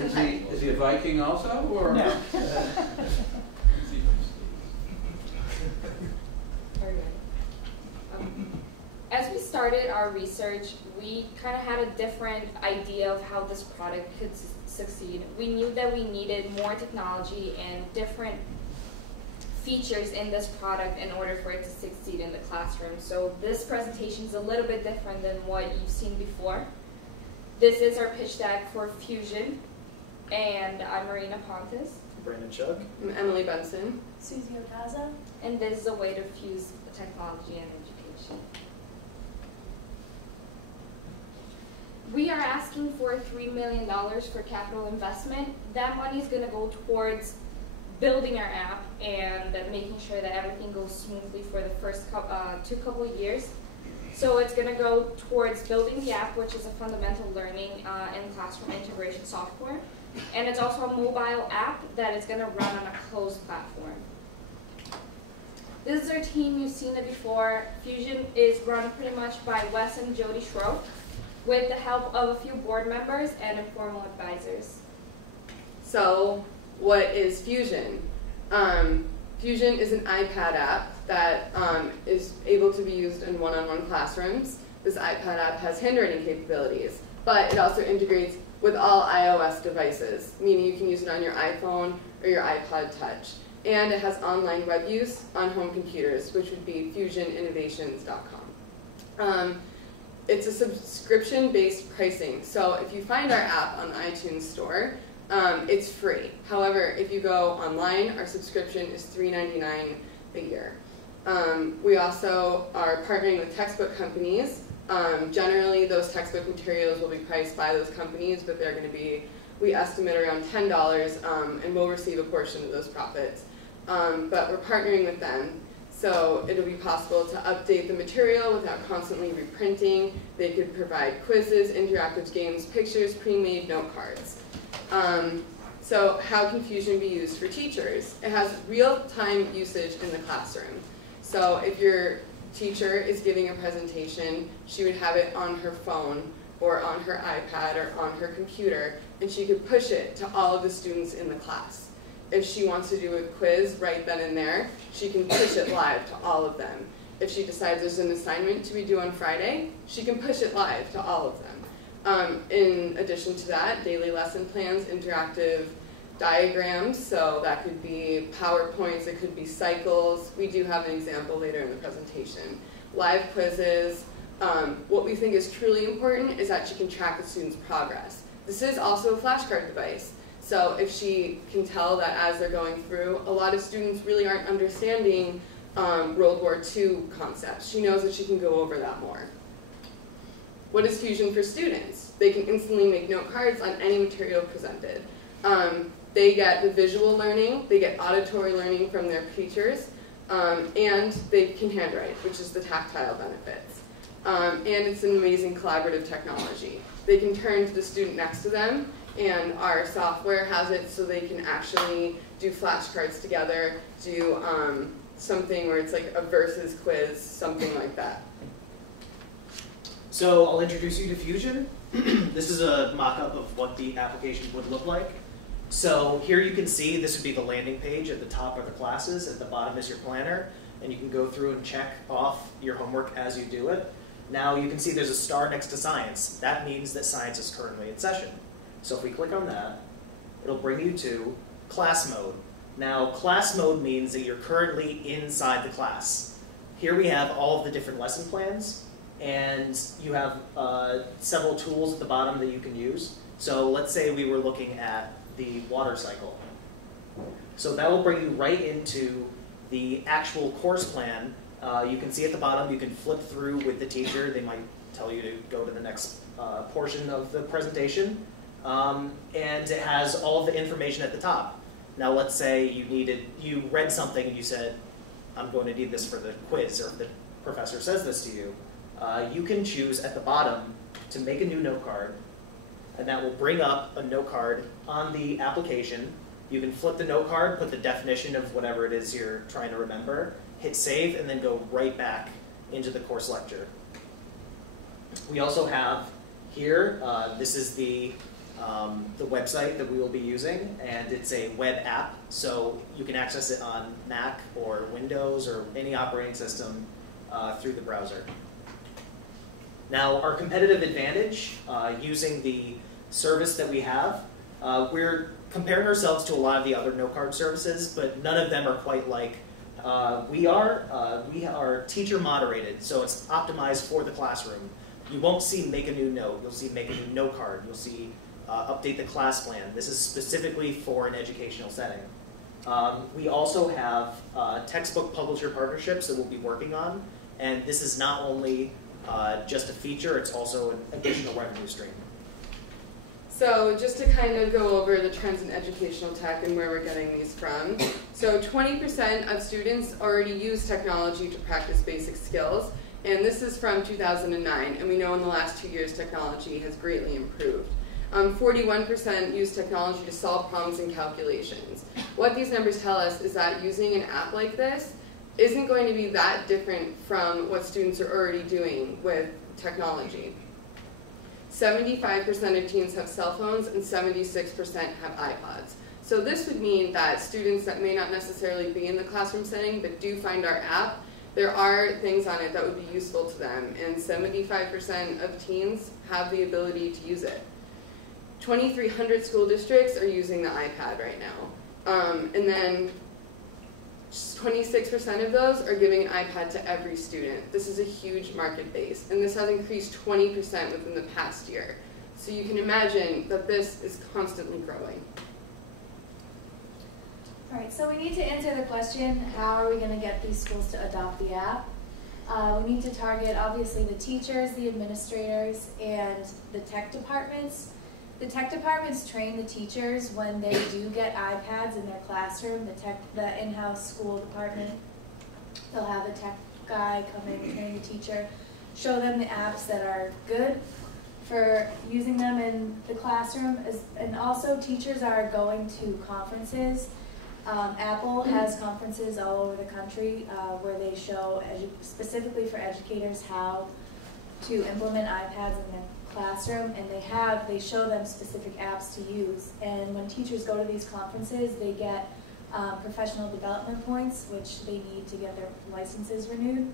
Is he a Viking also, or? No. As we started our research, we kind of had a different idea of how this product could succeed. We knew that we needed more technology and different features in this product in order for it to succeed in the classroom. So this presentation is a little bit different than what you've seen before. This is our pitch deck for Fusion, and I'm Marina Pontes. Brandon Chug. I'm Emily Benson. Susie Okaza. And this is a way to fuse technology and education. We are asking for $3 million for capital investment. That money is going to go towards building our app and making sure that everything goes smoothly for the first couple of years. So it's going to go towards building the app, which is a fundamental learning and classroom integration software. And it's also a mobile app that is going to run on a closed platform. This is our team. You've seen it before. Fusion is run pretty much by Wes and Jody Schroep, with the help of a few board members and informal advisors. So, what is Fusion? Fusion is an iPad app that is able to be used in one-on-one classrooms. This iPad app has handwriting capabilities, but it also integrates with all iOS devices, meaning you can use it on your iPhone or your iPod Touch. And it has online web use on home computers, which would be fusioninnovations.com. It's a subscription-based pricing, so if you find our app on the iTunes Store, it's free. However, if you go online, our subscription is $3.99 a year. We also are partnering with textbook companies. Generally, those textbook materials will be priced by those companies, but they're going to be, we estimate, around $10, and we'll receive a portion of those profits. But we're partnering with them. So it'll be possible to update the material without constantly reprinting. They could provide quizzes, interactive games, pictures, pre-made note cards. So how can Fusion be used for teachers? It has real-time usage in the classroom. So if your teacher is giving a presentation, she would have it on her phone or on her iPad or on her computer, and she could push it to all of the students in the class. If she wants to do a quiz right then and there, she can push it live to all of them. If she decides there's an assignment to be due on Friday, she can push it live to all of them. In addition to that, daily lesson plans, interactive diagrams, so that could be PowerPoints, it could be cycles. We do have an example later in the presentation. Live quizzes. What we think is truly important is that she can track the student's progress. This is also a flashcard device. So if she can tell that as they're going through, a lot of students really aren't understanding World War II concepts. She knows that she can go over that more. What is Fusion for students? They can instantly make note cards on any material presented. They get the visual learning, they get auditory learning from their teachers, and they can handwrite, which is the tactile benefits. And it's an amazing collaborative technology. They can turn to the student next to them, and our software has it so they can actually do flashcards together, do something where it's like a versus quiz, something like that. So I'll introduce you to Fusion. This is a mock-up of what the application would look like. So here you can see this would be the landing page. At the top are the classes, at the bottom is your planner, and you can go through and check off your homework as you do it. Now you can see there's a star next to science. That means that science is currently in session. So if we click on that, it'll bring you to class mode. Now class mode means that you're currently inside the class. Here we have all of the different lesson plans, and you have several tools at the bottom that you can use. So let's say we were looking at the water cycle. So that will bring you right into the actual course plan. You can see at the bottom, you can flip through with the teacher. They might tell you to go to the next portion of the presentation. And it has all of the information at the top. Now let's say you read something and you said, I'm going to need this for the quiz, or if the professor says this to you. You can choose at the bottom to make a new note card, and that will bring up a note card on the application. You can flip the note card, put the definition of whatever it is you're trying to remember, hit save, and then go right back into the course lecture. We also have here, this is the the website that we will be using, and it's a web app, so you can access it on Mac or Windows or any operating system through the browser. Now, our competitive advantage using the service that we have, we're comparing ourselves to a lot of the other no-card services, but none of them are quite like we are. We are teacher moderated, so it's optimized for the classroom. You won't see make a new note, you'll see make a new no card, you'll see update the class plan. This is specifically for an educational setting. We also have textbook publisher partnerships that we'll be working on, and this is not only just a feature, it's also an additional revenue stream. So just to kind of go over the trends in educational tech and where we're getting these from. So 20% of students already use technology to practice basic skills, and this is from 2009, and we know in the last 2 years technology has greatly improved. 41% use technology to solve problems and calculations. What these numbers tell us is that using an app like this isn't going to be that different from what students are already doing with technology. 75% of teens have cell phones and 76% have iPods. So this would mean that students that may not necessarily be in the classroom setting but do find our app, there are things on it that would be useful to them, and 75% of teens have the ability to use it. 2,300 school districts are using the iPad right now. And then 26% of those are giving an iPad to every student. This is a huge market base, and this has increased 20% within the past year. So you can imagine that this is constantly growing. All right, so we need to answer the question, how are we going to get these schools to adopt the app? We need to target, obviously, the teachers, the administrators, and the tech departments. The tech departments train the teachers when they do get iPads in their classroom. The in-house school department, they'll have a tech guy come in and train the teacher, show them the apps that are good for using them in the classroom. And also teachers are going to conferences. Apple has conferences all over the country where they show, specifically for educators, how to implement iPads in their classroom, and they show them specific apps to use. And when teachers go to these conferences, they get professional development points, which they need to get their licenses renewed.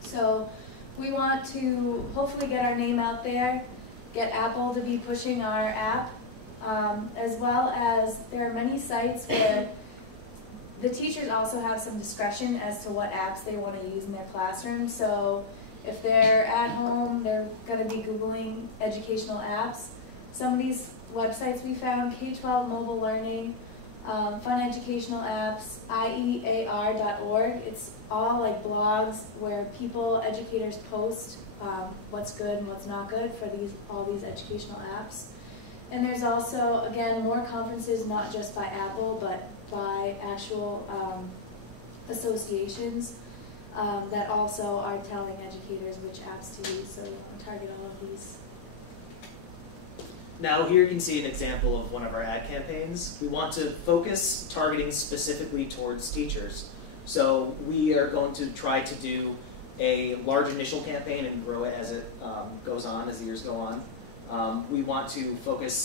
So we want to hopefully get our name out there, get Apple to be pushing our app, as well as there are many sites where the teachers also have some discretion as to what apps they want to use in their classroom. So if they're at home, they're going to be Googling educational apps. Some of these websites we found, K-12 Mobile Learning, Fun Educational Apps, IEAR.org. It's all like blogs where educators post what's good and what's not good for all these educational apps. And there's also, again, more conferences, not just by Apple, but by actual associations that also are telling educators which apps to use, so we want to target all of these. Now here you can see an example of one of our ad campaigns. We want to focus targeting specifically towards teachers. So we are going to try to do a large initial campaign and grow it as it goes on, as the years go on. We want to focus,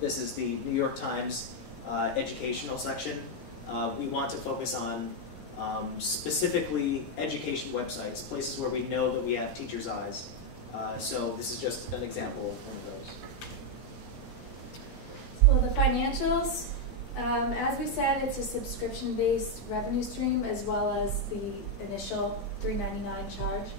this is the New York Times educational section. We want to focus on specifically education websites, places where we know that we have teachers' eyes. So this is just an example of one of those. Well, the financials, as we said, it's a subscription-based revenue stream as well as the initial $3.99 charge.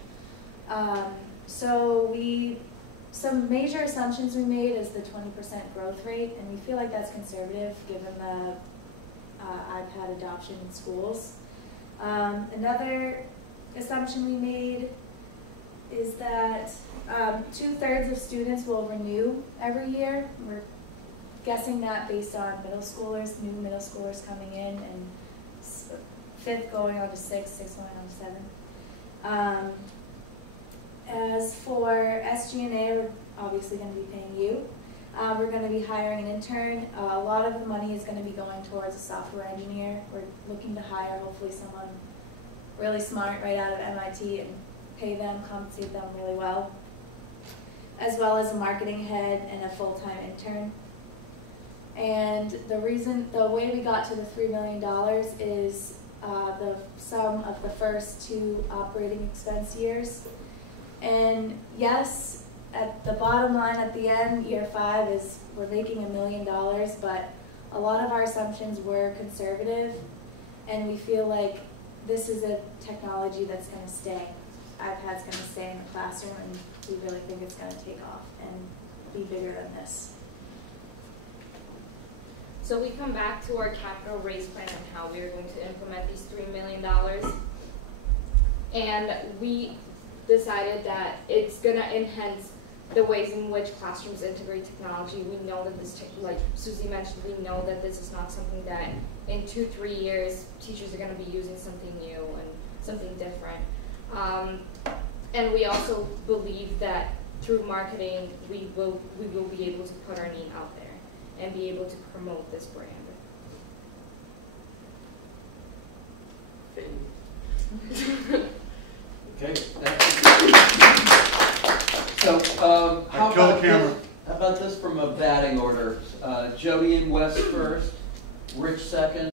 Some major assumptions we made is the 20% growth rate, and we feel like that's conservative given the iPad adoption in schools. Another assumption we made is that 2/3 of students will renew every year. We're guessing that based on middle schoolers, new middle schoolers coming in, and 5th going on to 6th, 6th going on to 7th. As for SG&A, we're obviously going to be paying you. We're going to be hiring an intern. A lot of the money is going to be going towards a software engineer. We're looking to hire hopefully someone really smart right out of MIT and pay them, compensate them really well. as well as a marketing head and a full-time intern. And the way we got to the $3 million is the sum of the first 2 operating expense years. And yes, at the bottom line at the end, year 5 is we're making $1 million, but a lot of our assumptions were conservative, and we feel like this is a technology that's going to stay. iPad's going to stay in the classroom, and we really think it's going to take off and be bigger than this. So we come back to our capital raise plan and how we are going to implement these $3 million. And we decided that it's going to enhance the ways in which classrooms integrate technology. We know that this, like Susie mentioned, we know that this is not something that in 2-3 years teachers are going to be using something new and something different. And we also believe that through marketing, we will be able to put our name out there and be able to promote this brand. Okay, so how Kill the about camera. this? How about this from a batting order? Jody and West first, Rich second.